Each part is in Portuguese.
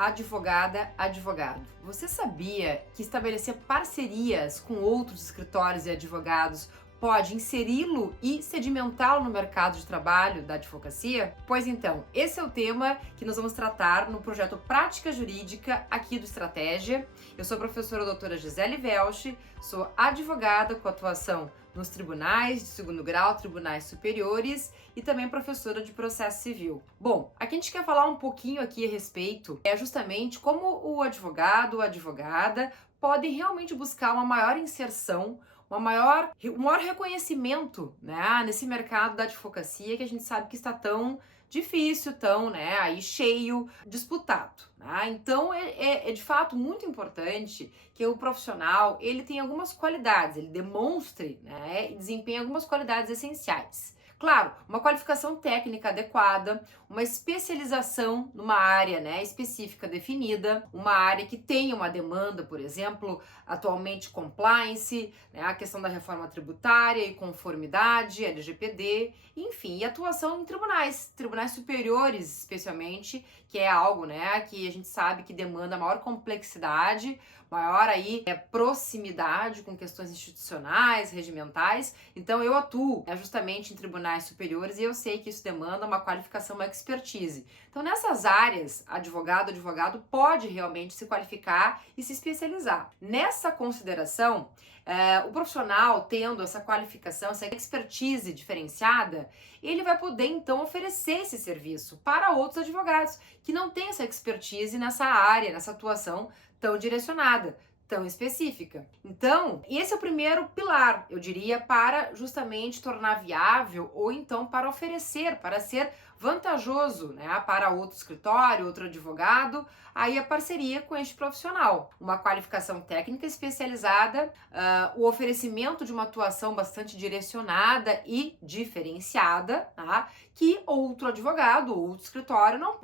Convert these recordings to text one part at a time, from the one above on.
Advogada, advogado. Você sabia que estabelecer parcerias com outros escritórios e advogados pode inseri-lo e sedimentá-lo no mercado de trabalho da advocacia? Pois então, esse é o tema que nós vamos tratar no projeto Prática Jurídica aqui do Estratégia. Eu sou a professora doutora Gisele Welch, sou advogada com atuação nos tribunais de segundo grau, tribunais superiores e também professora de processo civil. Bom, aqui a gente quer falar um pouquinho aqui a respeito, justamente como o advogado ou advogada podem realmente buscar uma maior inserção, um maior reconhecimento, né, nesse mercado da advocacia que a gente sabe que está tão difícil, tão, né, aí cheio, disputado, né? Então é de fato muito importante que o profissional ele tenha algumas qualidades, ele demonstre, né, e desempenhe algumas qualidades essenciais. Claro, uma qualificação técnica adequada, uma especialização numa área, né, específica definida, uma área que tenha uma demanda, por exemplo, atualmente compliance, né, a questão da reforma tributária e conformidade, LGPD, enfim, e atuação em tribunais superiores, especialmente, que é algo, né, que a gente sabe que demanda maior complexidade, maior aí proximidade com questões institucionais, regimentais. Então eu atuo justamente em tribunais superiores e eu sei que isso demanda uma qualificação, uma expertise. Então nessas áreas, advogado pode realmente se qualificar e se especializar. Nessa consideração, o profissional tendo essa qualificação, essa expertise diferenciada, ele vai poder então oferecer esse serviço para outros advogados que não têm essa expertise nessa área, nessa atuação tão direcionada, tão específica. Então, esse é o primeiro pilar, eu diria, para justamente tornar viável ou então para oferecer, para ser vantajoso, né, para outro escritório, outro advogado, aí a parceria com este profissional. Uma qualificação técnica especializada, o oferecimento de uma atuação bastante direcionada e diferenciada, tá, que outro advogado ou outro escritório não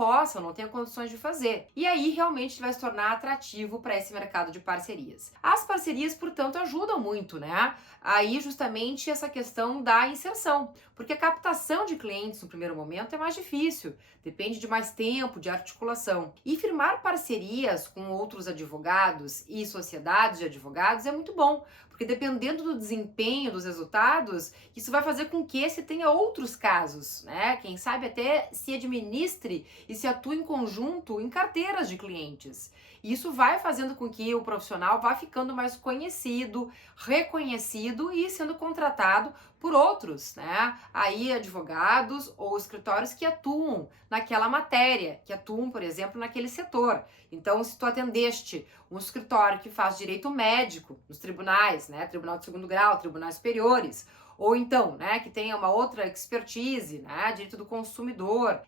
tenha condições de fazer. E aí realmente vai se tornar atrativo para esse mercado de parcerias. As parcerias, portanto, ajudam muito, né? Aí justamente essa questão da inserção, porque a captação de clientes no primeiro momento é mais difícil, depende de mais tempo, de articulação. E firmar parcerias com outros advogados e sociedades de advogados é muito bom, porque dependendo do desempenho dos resultados, isso vai fazer com que se tenha outros casos, né? Quem sabe até se administre e se atue em conjunto em carteiras de clientes. Isso vai fazendo com que o profissional vá ficando mais conhecido, reconhecido e sendo contratado por outros, né? Aí advogados ou escritórios que atuam naquela matéria, que atuam, por exemplo, naquele setor. Então, se tu atendeste um escritório que faz direito médico nos tribunais, né? Tribunal de segundo grau, tribunais superiores, ou então, né, que tenha uma outra expertise, né, direito do consumidor,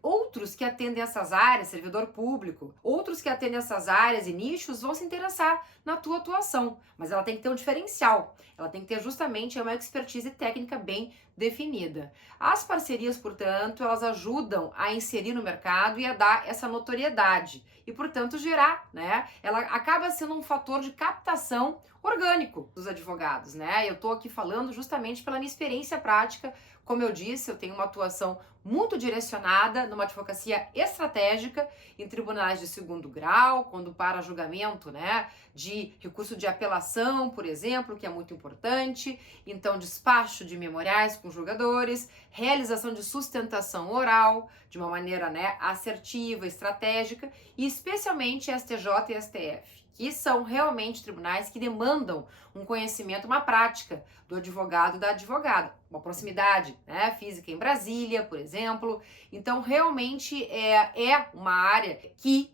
outros que atendem essas áreas, servidor público, outros que atendem essas áreas e nichos vão se interessar na tua atuação, mas ela tem que ter um diferencial, ela tem que ter justamente uma expertise técnica bem definida. As parcerias, portanto, elas ajudam a inserir no mercado e a dar essa notoriedade e, portanto, gerar, né, ela acaba sendo um fator de captação orgânico dos advogados, né? Eu tô aqui falando justamente pela minha experiência prática. Como eu disse, eu tenho uma atuação muito direcionada numa advocacia estratégica em tribunais de segundo grau, quando para julgamento, né, de recurso de apelação, por exemplo, que é muito importante, então despacho de memoriais com julgadores, realização de sustentação oral de uma maneira, né, assertiva, estratégica, e especialmente STJ e STF, que são realmente tribunais que demandam um conhecimento, uma prática do advogado e da advogada, uma proximidade, né, física em Brasília, por exemplo. Então, realmente é uma área que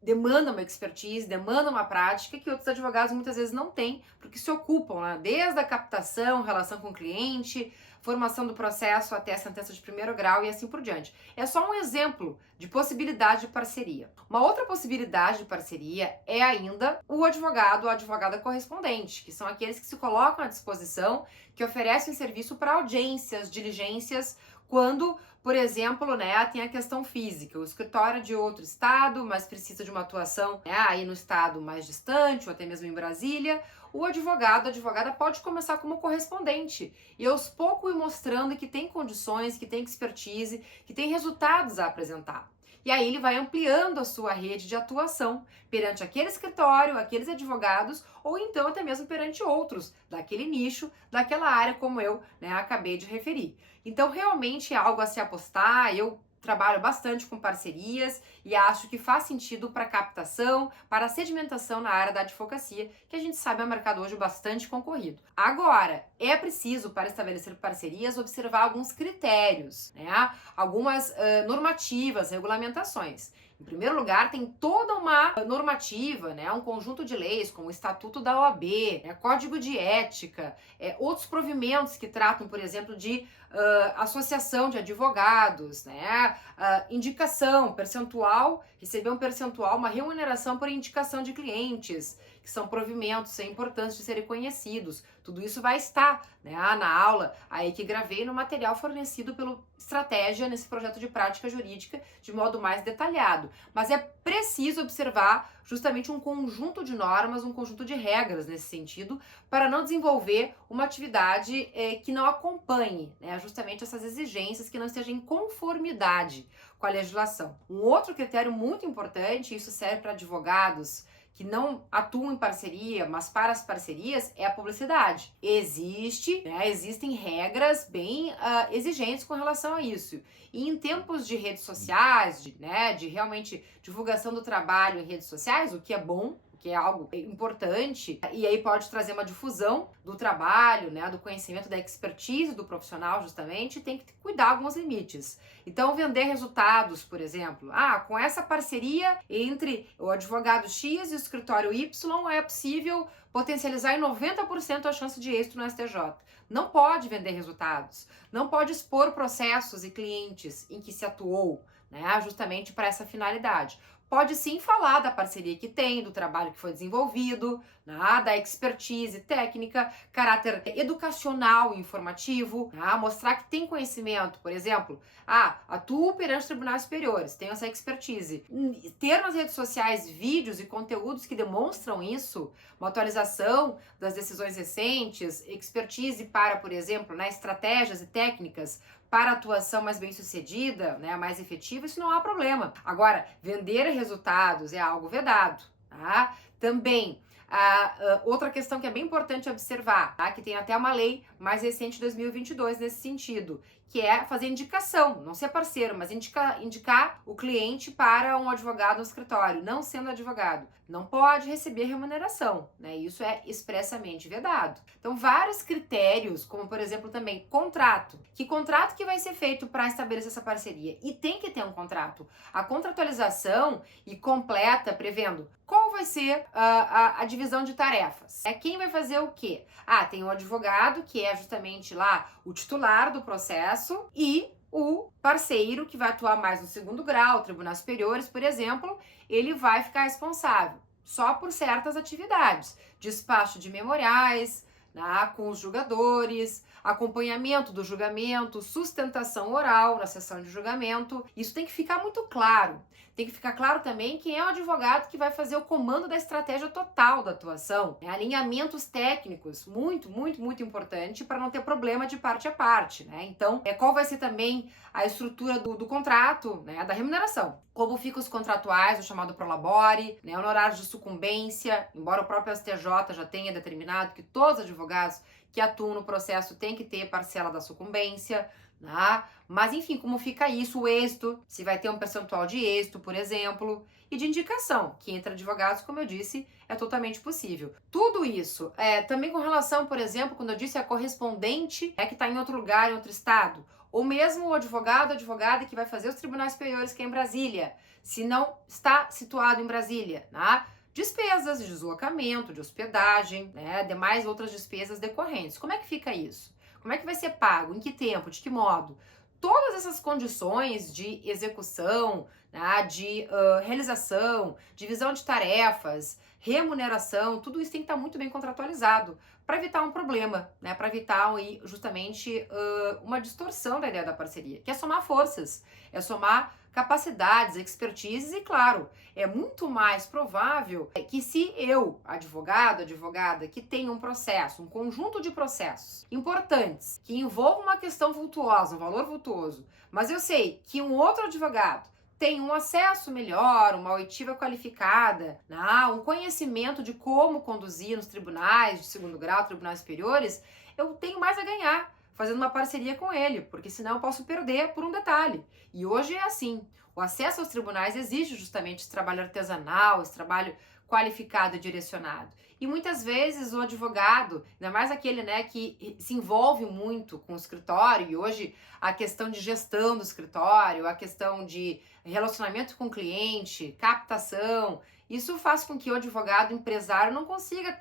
demanda uma expertise, demanda uma prática que outros advogados muitas vezes não têm, porque se ocupam, né, desde a captação, relação com o cliente, formação do processo até a sentença de primeiro grau e assim por diante. É só um exemplo de possibilidade de parceria. Uma outra possibilidade de parceria é ainda o advogado ou a advogada correspondente, que são aqueles que se colocam à disposição, que oferecem serviço para audiências, diligências, quando, por exemplo, né, tem a questão física, o escritório é de outro estado, mas precisa de uma atuação, né, aí no estado mais distante, ou até mesmo em Brasília, o advogado, a advogada pode começar como correspondente e aos poucos ir mostrando que tem condições, que tem expertise, que tem resultados a apresentar. E aí ele vai ampliando a sua rede de atuação perante aquele escritório, aqueles advogados, ou então até mesmo perante outros daquele nicho, daquela área, como eu, né, acabei de referir. Então, realmente é algo a se apostar. Eu trabalho bastante com parcerias e acho que faz sentido para captação, para a sedimentação na área da advocacia, que a gente sabe é um mercado hoje bastante concorrido. Agora, é preciso, para estabelecer parcerias, observar alguns critérios, né? Algumas normativas, regulamentações. Em primeiro lugar, tem toda uma normativa, né, um conjunto de leis, como o Estatuto da OAB, né, Código de Ética, outros provimentos que tratam, por exemplo, de associação de advogados, né, indicação, percentual, receber um percentual, uma remuneração por indicação de clientes, que são provimentos importantes de serem conhecidos. Tudo isso vai estar, né, na aula aí que gravei no material fornecido pelo Estratégia nesse projeto de prática jurídica de modo mais detalhado. Mas é preciso observar justamente um conjunto de normas, um conjunto de regras nesse sentido, para não desenvolver uma atividade que não acompanhe, né, justamente essas exigências, que não esteja em conformidade com a legislação. Um outro critério muito importante, isso serve para advogados que não atuam em parceria, mas para as parcerias, é a publicidade. Existem regras bem exigentes com relação a isso. E em tempos de redes sociais, de realmente divulgação do trabalho em redes sociais, o que é bom, que é algo importante, e aí pode trazer uma difusão do trabalho, né, do conhecimento, da expertise do profissional, justamente, tem que cuidar alguns limites. Então, vender resultados, por exemplo, com essa parceria entre o advogado X e o escritório Y, é possível potencializar em 90% a chance de êxito no STJ. Não pode vender resultados, não pode expor processos e clientes em que se atuou, né, justamente para essa finalidade. Pode sim falar da parceria que tem, do trabalho que foi desenvolvido, né, da expertise técnica, caráter educacional e informativo, né, mostrar que tem conhecimento, por exemplo, atuo perante tribunais superiores, tenho essa expertise. Ter nas redes sociais vídeos e conteúdos que demonstram isso, uma atualização das decisões recentes, expertise para, por exemplo, né, estratégias e técnicas para atuação mais bem sucedida, né, mais efetiva, isso não há problema. Agora, vender resultados é algo vedado, tá? Também, outra questão que é bem importante observar, tá? Que tem até uma lei mais recente de 2022 nesse sentido, que é fazer indicação, não ser parceiro, mas indicar o cliente para um advogado no escritório, não sendo advogado. Não pode receber remuneração, né? Isso é expressamente vedado. Então, vários critérios, como por exemplo também contrato. Que contrato que vai ser feito para estabelecer essa parceria? E tem que ter um contrato. A contratualização e completa, prevendo qual vai ser a divisão de tarefas. Quem vai fazer o quê? Tem um advogado, que é justamente lá o titular do processo, e o parceiro, que vai atuar mais no segundo grau, tribunais superiores, por exemplo, ele vai ficar responsável só por certas atividades. Despacho de memoriais, né, com os julgadores, acompanhamento do julgamento, sustentação oral na sessão de julgamento. Isso tem que ficar muito claro. Tem que ficar claro também quem é o advogado que vai fazer o comando da estratégia total da atuação. Alinhamentos técnicos, muito, muito, muito importante para não ter problema de parte a parte, né? Então, qual vai ser também a estrutura do contrato, né, da remuneração. Como ficam os contratuais, o chamado prolabore, né, honorários de sucumbência, embora o próprio STJ já tenha determinado que todos os advogados que atuam no processo têm que ter parcela da sucumbência, né? Mas enfim, como fica isso, o êxito, se vai ter um percentual de êxito, por exemplo, e de indicação, que entre advogados, como eu disse, é totalmente possível. Tudo isso, também com relação, por exemplo, quando eu disse a correspondente, que está em outro lugar, em outro estado, ou mesmo o advogado, advogada que vai fazer os tribunais superiores, que é em Brasília, se não está situado em Brasília, né? Despesas de deslocamento, de hospedagem, né? Demais outras despesas decorrentes. Como é que fica isso? Como é que vai ser pago? Em que tempo? De que modo? Todas essas condições de execução, né, de realização, divisão de tarefas, remuneração, tudo isso tem que estar muito bem contratualizado para evitar um problema, né, para evitar justamente uma distorção da ideia da parceria, que é somar forças, é somar capacidades, expertises e, claro, é muito mais provável que se eu, advogado, advogada, que tem um processo, um conjunto de processos importantes, que envolvam uma questão vultuosa, um valor vultuoso, mas eu sei que um outro advogado tem um acesso melhor, uma oitiva qualificada, né, um conhecimento de como conduzir nos tribunais de segundo grau, tribunais superiores, eu tenho mais a ganhar fazendo uma parceria com ele, porque senão eu posso perder por um detalhe. E hoje é assim. O acesso aos tribunais exige justamente esse trabalho artesanal, esse trabalho qualificado e direcionado. E muitas vezes o advogado, ainda mais aquele, né, que se envolve muito com o escritório, e hoje a questão de gestão do escritório, a questão de relacionamento com o cliente, captação, isso faz com que o advogado empresário não consiga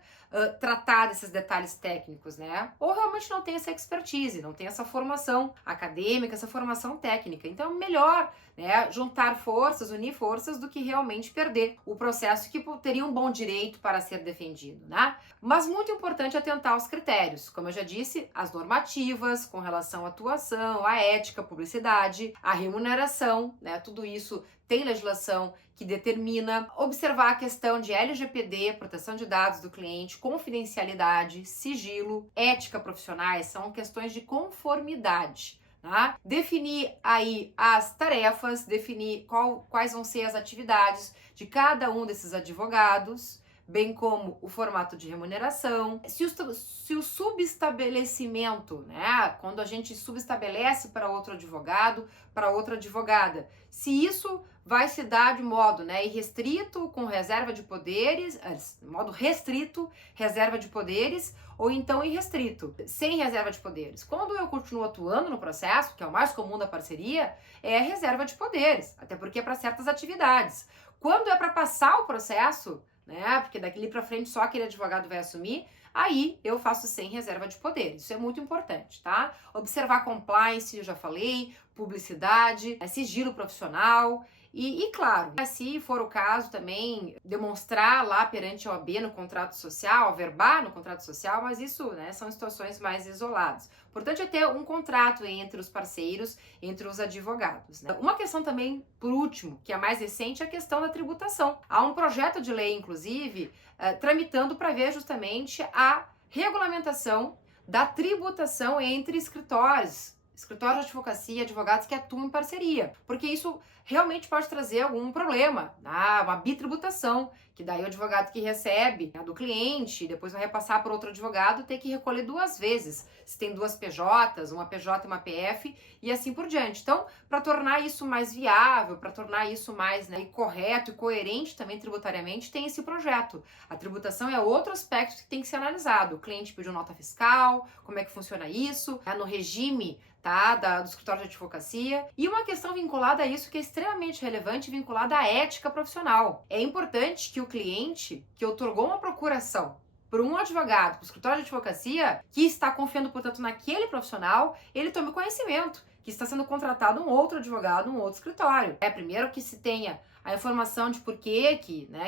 tratar desses detalhes técnicos, né? Ou realmente não tem essa expertise, não tem essa formação acadêmica, essa formação técnica. Então, melhor, né, juntar forças, unir forças, do que realmente perder o processo que teria um bom direito para ser defendido, né? Mas muito importante atentar aos critérios, como eu já disse, as normativas com relação à atuação, à ética, à publicidade, à remuneração, né? Tudo isso tem legislação que determina. Observar a questão de LGPD, proteção de dados do cliente, confidencialidade, sigilo, ética profissionais, são questões de conformidade. Tá? Definir aí as tarefas, definir quais vão ser as atividades de cada um desses advogados, bem como o formato de remuneração, se o subestabelecimento, né, quando a gente subestabelece para outro advogado, para outra advogada, se isso vai se dar de modo, né, irrestrito, com reserva de poderes, modo restrito, reserva de poderes, ou então irrestrito, sem reserva de poderes. Quando eu continuo atuando no processo, que é o mais comum da parceria, é reserva de poderes, até porque é para certas atividades. Quando é para passar o processo, né, porque daqui para frente só aquele advogado vai assumir, aí eu faço sem reserva de poderes. Isso é muito importante, tá? Observar compliance, eu já falei, publicidade, sigilo profissional. E claro, se for o caso também, demonstrar lá perante a OAB no contrato social, averbar no contrato social, mas isso, né, são situações mais isoladas. O importante é ter um contrato entre os parceiros, entre os advogados, né? Uma questão também, por último, que é mais recente, é a questão da tributação. Há um projeto de lei, inclusive, tramitando para ver justamente a regulamentação da tributação entre escritórios de advocacia, advogados que atuam em parceria, porque isso realmente pode trazer algum problema, uma bitributação, que daí o advogado que recebe do cliente, depois vai repassar para outro advogado, ter que recolher duas vezes, se tem duas PJs, uma PJ e uma PF, e assim por diante. Então, para tornar isso mais viável, para tornar isso mais, né, correto e coerente também tributariamente, tem esse projeto. A tributação é outro aspecto que tem que ser analisado. O cliente pediu nota fiscal, como é que funciona isso, no regime, tá, do escritório de advocacia. E uma questão vinculada a isso que é extremamente relevante, vinculada à ética profissional. É importante que o cliente que otorgou uma procuração para um advogado, para o escritório de advocacia, que está confiando, portanto, naquele profissional, ele tome conhecimento que está sendo contratado um outro advogado, um outro escritório. Primeiro que se tenha a informação de por que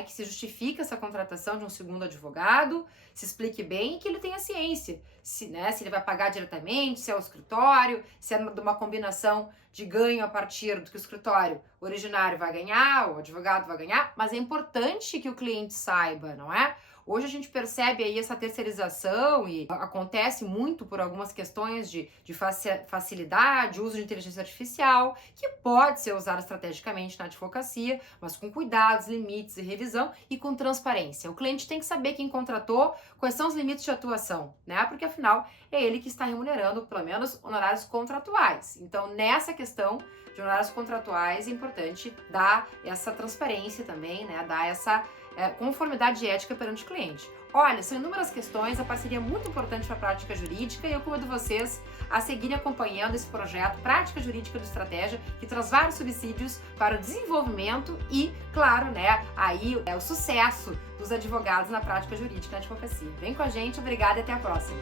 se justifica essa contratação de um segundo advogado, se explique bem e que ele tenha ciência, se ele vai pagar diretamente, se é o escritório, se é de uma combinação de ganho a partir do que o escritório originário vai ganhar, o advogado vai ganhar, mas é importante que o cliente saiba, não é? Hoje a gente percebe aí essa terceirização e acontece muito por algumas questões de facilidade, uso de inteligência artificial, que pode ser usado estrategicamente na advocacia, mas com cuidados, limites e revisão e com transparência. O cliente tem que saber quem contratou, quais são os limites de atuação, né? Porque afinal é ele que está remunerando, pelo menos, honorários contratuais. Então, nessa questão de honorários contratuais, é importante dar essa transparência também, né? Dar essa conformidade ética perante o cliente. Olha, são inúmeras questões, a parceria é muito importante para a prática jurídica e eu convido vocês a seguirem acompanhando esse projeto Prática Jurídica do Estratégia, que traz vários subsídios para o desenvolvimento e, claro, aí o sucesso dos advogados na prática jurídica da advocacia. Vem com a gente, obrigada e até a próxima.